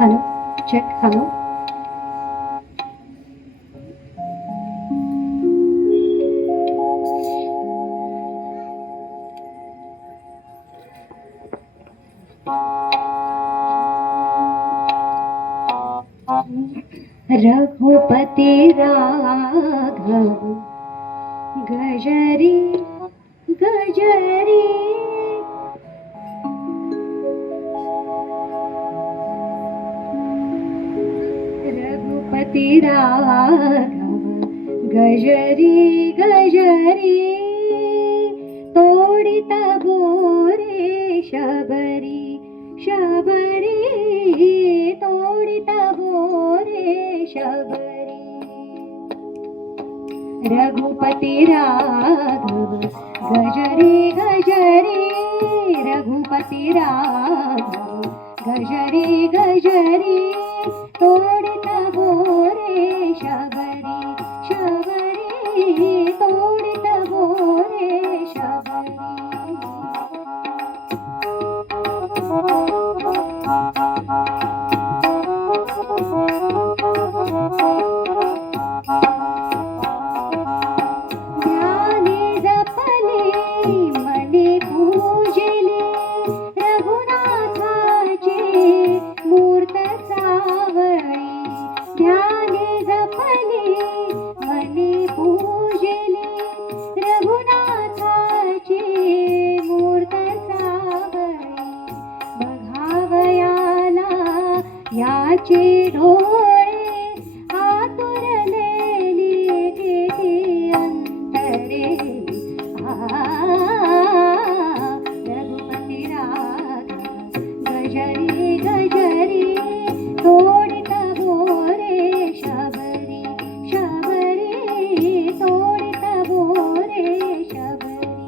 Hello, check. Hello. Raghupati Raghav गजरी गजरी, रघुपति राघव गजरी गजरी, तोडित बोरे शबरी शबरी, तोडित बोरे शबरी. रघुपति राघव गजरी गजरी, रघुपति राघव गजरी गजरी, तोडित बोरे शबरी शबरी, तोडित बोरे शबरी. ध्याने जपले मने पूजिले, रघुनाथाचे मूर्त सावळी. ध्याने जपले मने पूजिले, रघुनाथाचे मूर्त सावळी. बघावयाला याचे डोळे, आतुरलेली किती अंतरे. रघुपति राघव गजरी गजरी, तोडित बोरे शबरी शबरी, तोडित बोरे शबरी.